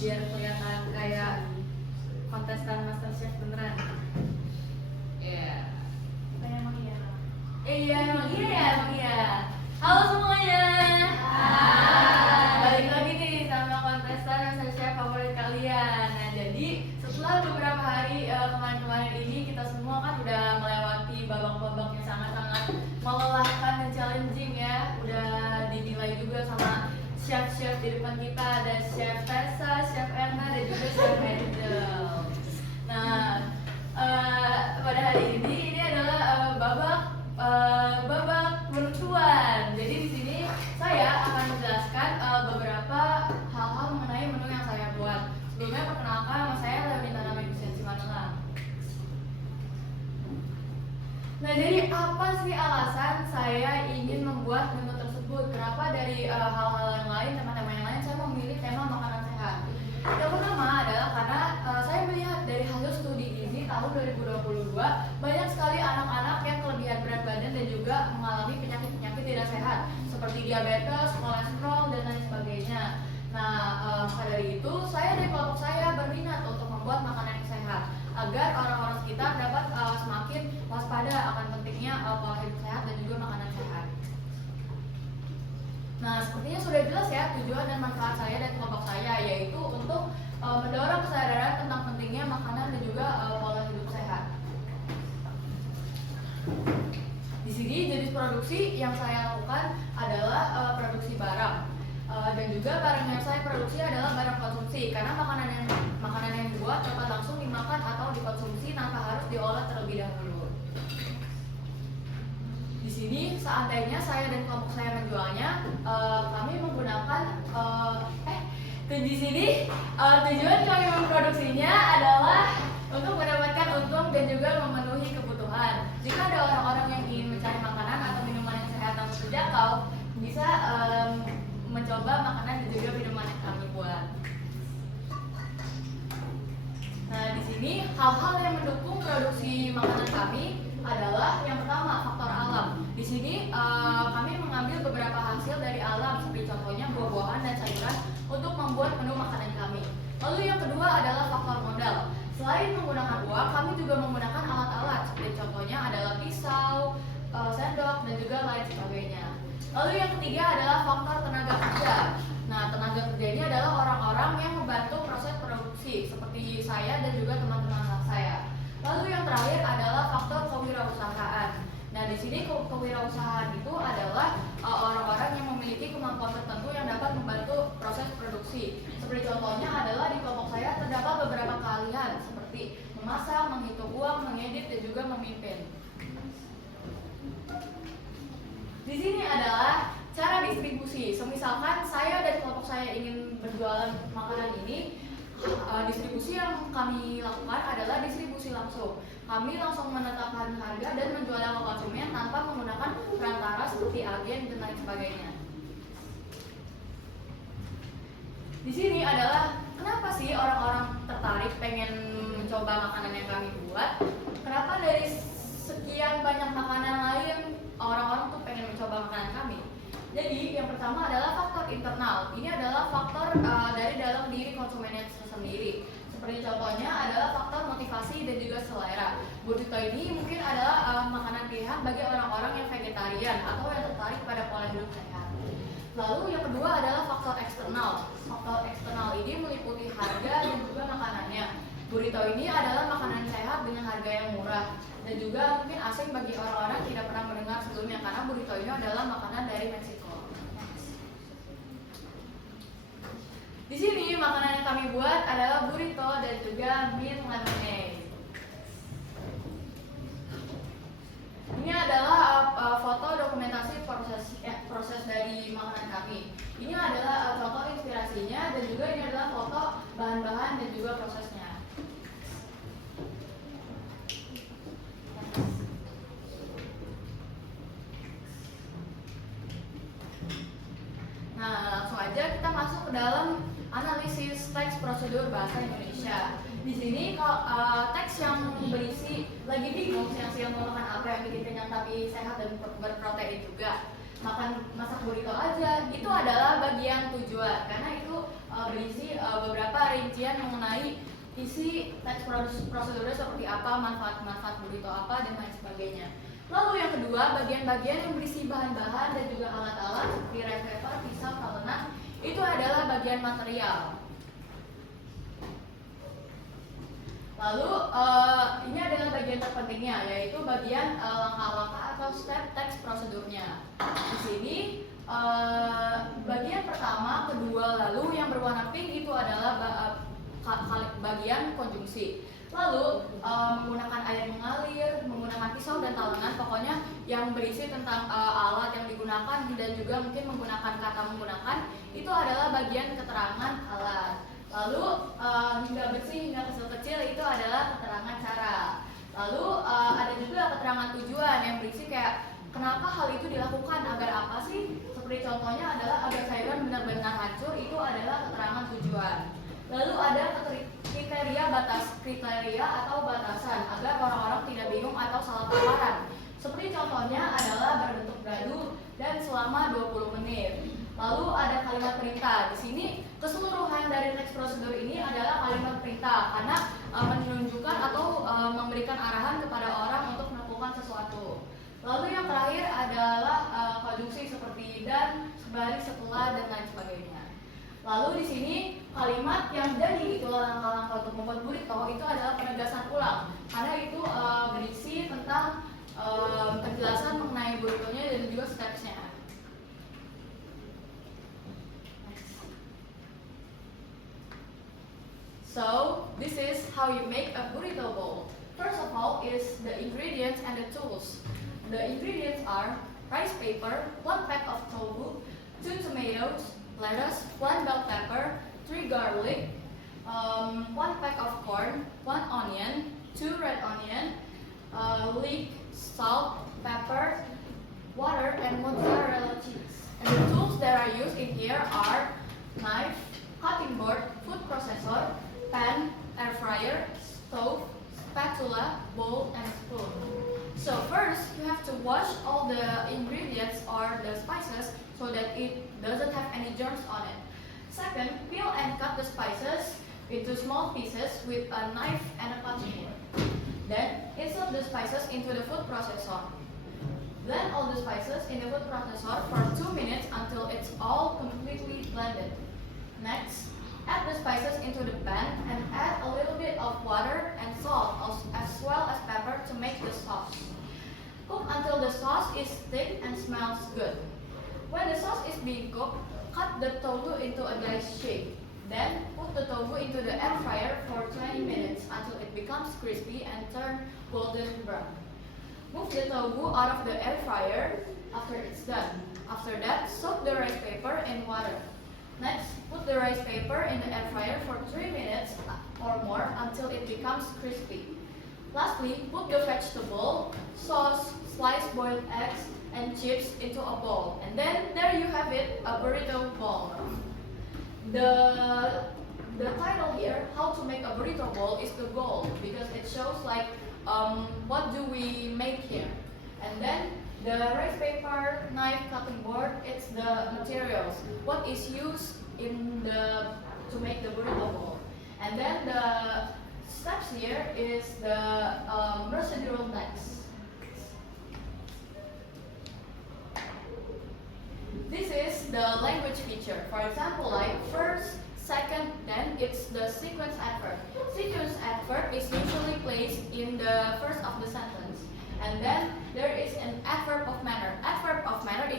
biar kelihatan kayak kontestan MasterChef beneran. Iya. Kayak emang iya. Iya, emang iya ya, emang iya. Halo semuanya. Balik lagi nih sama kontestan MasterChef favorit kalian. Nah, jadi setelah beberapa hari kemarin-kemarin ini kita semua kan udah melewati babak-babak yang sangat-sangat melelahkan dan challenging ya. Udah dinilai juga sama chef-chef di depan kita, ada Chef Tessa, Chef Erna, dan juga Chef Angel. Nah, pada hari ini adalah babak penentuan. Jadi di sini saya akan menjelaskan beberapa hal-hal mengenai menu yang saya buat. Sebelumnya perkenalkan, nama saya Leonita Namadusen Simanungan. Nah, jadi apa sih alasan saya ingin membuat menu tersebut? Kenapa dari hal-hal yang lain, tema-tema yang lain, saya memilih tema makanan sehat? Yang pertama adalah karena saya melihat dari hasil studi gizi tahun 2022 banyak sekali anak-anak yang kelebihan berat badan dan juga mengalami penyakit-penyakit tidak sehat seperti diabetes, kolesterol, dan lain sebagainya. Nah, maka dari itu saya dan kelompok saya berminat untuk membuat makanan yang sehat agar orang-orang sekitar dapat semakin waspada akan pentingnya pola hidup sehat dan juga makanan sehat. Nah, sepertinya sudah jelas ya tujuan dan manfaat saya dan kelompok saya, yaitu untuk mendorong kesadaran tentang pentingnya makanan dan juga pola hidup sehat. Di sini jenis produksi yang saya lakukan adalah produksi barang, dan juga barang yang saya produksi adalah barang konsumsi, karena makanan yang dibuat dapat langsung dimakan atau dikonsumsi tanpa harus diolah terlebih dahulu. Di sini seandainya saya dan kelompok saya menjualnya, kami menggunakan di sini tujuan kami memproduksinya adalah untuk mendapatkan untung dan juga memenuhi kebutuhan. Jika ada orang-orang yang ingin mencari makanan atau minuman yang sehat dan terjangkau, bisa mencoba makanan dan juga minuman yang kami buat. Nah, di sini hal-hal yang mendukung produksi makanan kami adalah yang pertama, faktor alam. Di sini kami mengambil beberapa hasil dari alam, seperti contohnya buah-buahan dan sayuran untuk membuat menu makanan kami. Lalu yang kedua adalah faktor modal. Selain menggunakan uang, kami juga menggunakan alat-alat, seperti contohnya adalah pisau, sendok, dan juga lain sebagainya. Lalu yang ketiga adalah faktor tenaga kerja. Nah, tenaga kerja ini adalah orang-orang yang membantu proses produksi, seperti saya dan juga teman-teman saya. Lalu yang terakhir adalah faktor kewirausahaan. Nah, di sini kewirausahaan itu adalah orang-orang yang memiliki kemampuan tertentu yang dapat membantu proses produksi. Seperti contohnya adalah di kelompok saya terdapat beberapa keahlian seperti memasak, menghitung uang, mengedit, dan juga memimpin. Di sini adalah cara distribusi. Semisalkan saya dan kelompok saya ingin berjualan makanan ini, distribusi yang kami lakukan adalah distribusi langsung. Kami langsung menetapkan harga dan menjualnya ke konsumen tanpa menggunakan perantara seperti agen dan lain sebagainya. Di sini adalah kenapa sih orang-orang tertarik pengen mencoba makanan yang kami buat? Kenapa dari sekian banyak makanan lain orang-orang tuh pengen mencoba makanan kami? Jadi yang pertama adalah faktor internal. Ini adalah faktor dari dalam diri konsumennya sendiri. Seperti contohnya adalah faktor motivasi dan juga selera. Burrito ini mungkin adalah makanan pilihan bagi orang-orang yang vegetarian atau yang tertarik pada pola hidup sehat. Lalu yang kedua adalah faktor eksternal. Faktor eksternal ini meliputi harga dan juga makanannya. Burrito ini adalah makanan sehat dengan harga yang murah dan juga mungkin asing bagi orang-orang yang tidak pernah mendengar sebelumnya, karena burrito ini adalah makanan dari Meksiko. Di sini makanan yang kami buat adalah burrito dan juga mint lemonade. Ini adalah foto dokumentasi proses dari makanan kami. Ini adalah contoh inspirasinya dan juga ini adalah foto bahan-bahan dan juga prosesnya. Nah, langsung aja kita masuk ke dalam analisis teks prosedur bahasa Indonesia. Di sini kalau teks yang berisi lagi bingung siang-siang mau makan apa yang bikin kenyang tapi sehat dan berprotein juga, masak burrito aja, itu adalah bagian tujuan karena itu berisi beberapa rincian mengenai isi teks prosedurnya seperti apa, manfaat-manfaat burrito apa, dan lain sebagainya. Lalu yang kedua, bagian-bagian yang berisi bahan-bahan dan juga alat-alat seperti rice paper, pisau, talenan, itu adalah bagian material. Lalu ini adalah bagian terpentingnya, yaitu bagian langkah-langkah atau step teks prosedurnya. Di sini bagian pertama, kedua, lalu yang berwarna pink itu adalah bagian konjungsi. Lalu menggunakan air mengalir, menggunakan pisau dan talenan, pokoknya yang berisi tentang alat yang digunakan dan juga mungkin menggunakan kata menggunakan, itu adalah bagian keterangan alat. Lalu hingga bersih hingga kecil-kecil itu adalah keterangan cara. Lalu ada juga keterangan tujuan yang berisi kayak kenapa hal itu dilakukan, agar apa sih? Seperti contohnya adalah agar sayuran benar-benar hancur, itu adalah keterangan tujuan. Lalu ada kriteria atau batasan agar orang-orang tidak bingung atau salah pahaman. Seperti contohnya adalah berbentuk dadu dan selama 20 menit. Lalu ada kalimat perintah. Di sini keseluruhan dari teks prosedur ini adalah kalimat perintah karena menunjukkan atau memberikan arahan kepada orang untuk melakukan sesuatu. Lalu yang terakhir adalah konjungsi seperti dan, sebalik, setelah, dan lain sebagainya. Lalu di sini kalimat yang jadi itulah langkah-langkah untuk membuat burrito itu adalah penegasan ulang karena itu berisi tentang penjelasan mengenai burritonya dan juga stepsnya. So this is how you make a burrito bowl. First of all is the ingredients and the tools. The ingredients are rice paper, 1 pack of tofu, 2 tomatoes, lettuce, 1 bell pepper, 3 garlic, 1 pack of corn, 1 onion, 2 red onion, leek, salt, pepper, water, and mozzarella cheese. And the tools that are used in here are knife, cutting board, food processor, pan, air fryer, stove, spatula, bowl, and spoon. So first, you have to wash all the ingredients or the spices so that it doesn't have any germs on it. Second, peel and cut the spices into small pieces with a knife and a cutting board. Then, insert the spices into the food processor. Blend all the spices in the food processor for 2 minutes until it's all completely blended. Next, add the spices into the pan and add a little bit of water and salt as well as pepper to make the sauce. Cook until the sauce is thick and smells good. When the sauce is being cooked, cut the tofu into a dice shape. Then, put the tofu into the air fryer for 20 minutes until it becomes crispy and turn golden brown. Move the tofu out of the air fryer after it's done. After that, soak the rice paper in water. Next, put the rice paper in the air fryer for 3 minutes or more until it becomes crispy. Lastly, put the vegetable, sauce, sliced boiled eggs, and chips into a bowl. And then there you have it, a burrito bowl. The title here, how to make a burrito bowl, is the goal because it shows like what do we make here. And then the rice paper, knife, cutting board, it's the materials. What is used to make the burrito bowl. And then the steps here is the procedural text. This is the language feature. For example, like first, second, then it's the sequence adverb. Sequence adverb is usually placed in the first of the sentence. And then there is an adverb of manner. Adverb of manner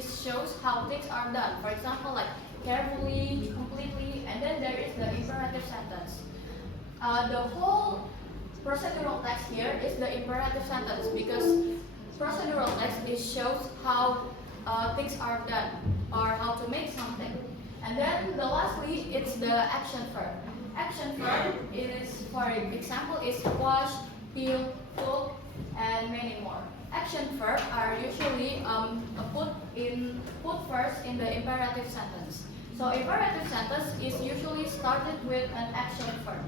shows how things are done. For example, like carefully, completely, and then there is the imperative sentence. The whole procedural text here is the imperative sentence because procedural text shows how things are done or how to make something. And then lastly, it's the action verb. Action verb is, for example, is wash, peel, cook, and many more. Action verb are usually put first in the imperative sentence. So imperative sentence is usually started with an action verb.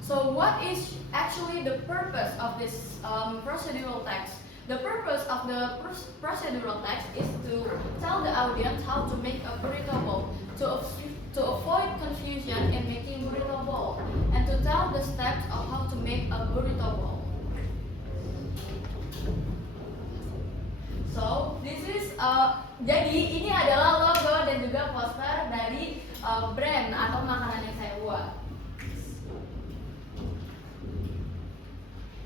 So what is actually the purpose of this procedural text? The purpose of the procedural text is to tell the audience how to make a burrito bowl. to avoid confusion in making burrito bowl and to tell the steps of how to make a burrito bowl. So this is jadi ini adalah logo dan juga poster dari brand atau makanan yang saya buat.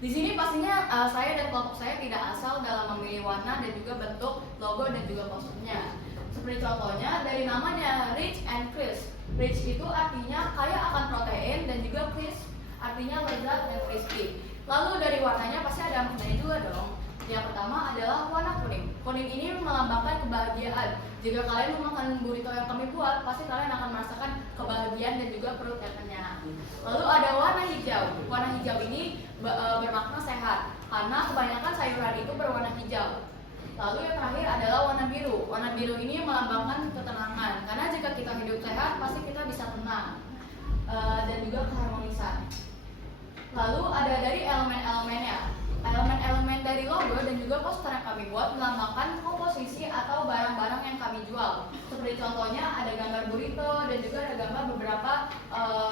Di sini pastinya saya dan kelompok saya tidak asal dalam memilih warna dan juga bentuk logo dan juga posternya. Seperti contohnya dari namanya Rich and Crisp. Rich itu artinya kaya akan protein dan juga crisp artinya lezat dan crispy. Lalu dari warnanya pasti ada maknanya juga dong. Yang pertama adalah warna kuning. Kuning ini melambangkan kebahagiaan. Jika kalian memakan burrito yang kami buat, pasti kalian akan merasakan kebahagiaan dan juga perut yang kenyang. Lalu ada warna hijau. Warna hijau ini bermakna sehat, karena kebanyakan sayuran itu berwarna hijau. Lalu yang terakhir adalah warna biru. Warna biru ini melambangkan ketenangan, karena jika kita hidup sehat, pasti kita bisa tenang dan juga keharmonisan. Lalu ada dari elemen-elemennya. Elemen-elemen dari logo dan juga poster yang kami buat melambangkan komposisi atau barang-barang yang kami jual. Seperti contohnya ada gambar burrito dan juga ada gambar beberapa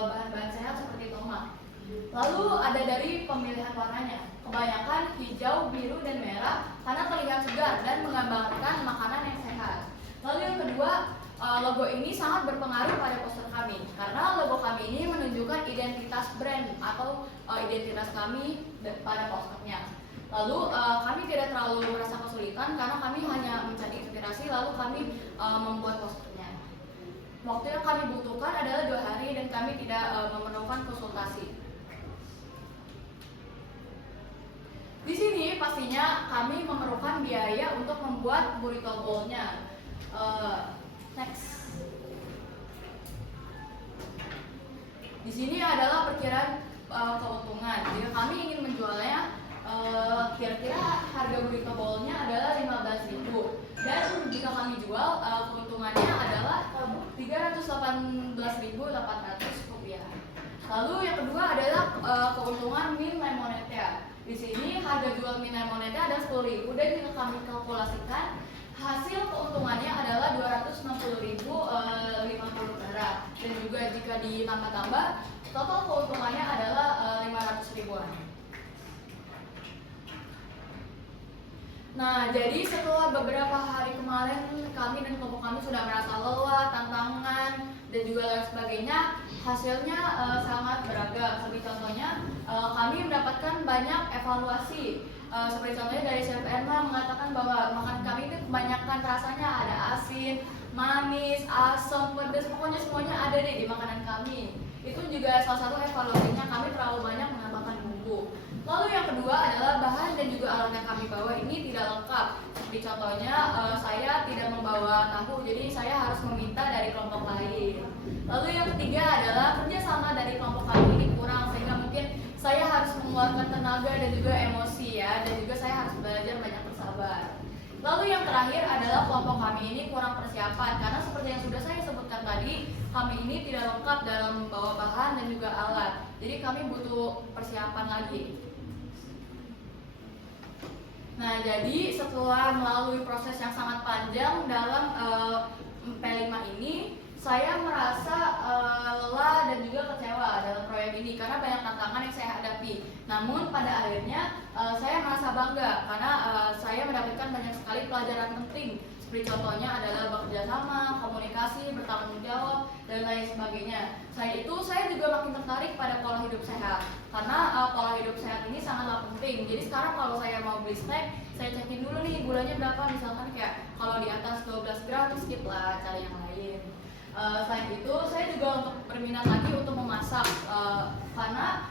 bahan-bahan sehat seperti tomat. Lalu ada dari pemilihan warnanya. Kebanyakan hijau, biru, dan merah karena terlihat segar dan menggambarkan makanan yang sehat. Lalu yang kedua, logo ini sangat berpengaruh pada poster kami karena logo kami ini menunjukkan identitas brand atau identitas kami pada posternya. Lalu kami tidak terlalu merasa kesulitan karena kami hanya mencari inspirasi lalu kami membuat posternya. Waktu yang kami butuhkan adalah 2 hari dan kami tidak memerlukan konsultasi. Di sini pastinya kami memerlukan biaya untuk membuat burrito bowl-nya. Next. Di sini adalah perkiraan keuntungan. Jika kami ingin menjualnya, kira-kira harga burrito bowl-nya adalah 15.000. Dan jika kami jual, keuntungannya adalah 318.800 rupiah. Lalu yang kedua adalah keuntungan min lemonade-nya. Di sini harga jual min lemonade adalah 10.000 dan jika kami kalkulasikan hasil keuntungannya adalah 260.050 perak dan juga jika ditambah-tambah total keuntungannya adalah 500 ribuan. Nah, jadi setelah beberapa hari kemarin kami dan kelompok kami sudah merasa lelah, tantangan dan juga lain sebagainya, hasilnya sangat beragam. Seperti contohnya kami mendapatkan banyak evaluasi. Seperti contohnya dari Chef Emma mengatakan bahwa makanan kami itu kebanyakan rasanya ada asin, manis, asam, pedas, pokoknya semuanya ada deh di makanan kami. Itu juga salah satu evaluasinya, kami terlalu banyak menambahkan bumbu. Lalu yang kedua adalah bahan dan juga alat yang kami bawa ini tidak lengkap. Seperti contohnya saya tidak membawa tahu, jadi saya harus meminta dari kelompok lain. Lalu yang ketiga adalah kerjasama dari kelompok kami ini kurang, sehingga mungkin saya harus mengeluarkan tenaga dan juga emosi ya, dan juga saya harus belajar banyak bersabar. Lalu yang terakhir adalah kelompok kami ini kurang persiapan, karena seperti yang sudah saya sebutkan tadi, kami ini tidak lengkap dalam membawa bahan dan juga alat. Jadi kami butuh persiapan lagi. Nah, jadi setelah melalui proses yang sangat panjang dalam P5 ini, saya merasa lelah dan juga kecewa dalam proyek ini karena banyak tantangan yang saya hadapi. Namun pada akhirnya saya merasa bangga karena saya mendapatkan banyak sekali pelajaran penting. Seperti contohnya adalah bekerja sama, komunikasi, bertanggung jawab, dan lain sebagainya. Selain itu, saya juga makin tertarik pada pola hidup sehat karena pola hidup sehat ini sangatlah penting. Jadi sekarang kalau saya mau beli snack, saya cekin dulu nih gulanya berapa. Misalkan kayak kalau di atas 12 gram, skip lah, cari yang lain. Selain itu, saya juga untuk berminat lagi untuk memasak karena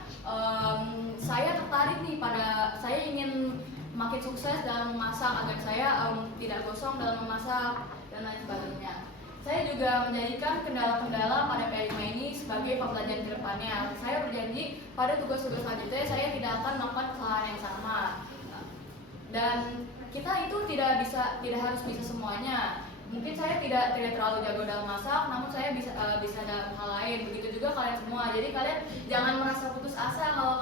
saya tertarik nih pada, saya ingin makin sukses dalam memasak agar saya tidak gosong dalam memasak dan lain sebagainya. Saya juga menjadikan kendala-kendala pada P5 ini sebagai pembelajaran ke depannya. Saya berjanji pada tugas-tugas selanjutnya saya tidak akan melakukan kesalahan yang sama. Dan kita itu tidak harus bisa semuanya. Mungkin saya tidak terlalu jago dalam masak, namun saya bisa dalam hal lain. Begitu juga kalian semua. Jadi kalian jangan merasa putus asa kalau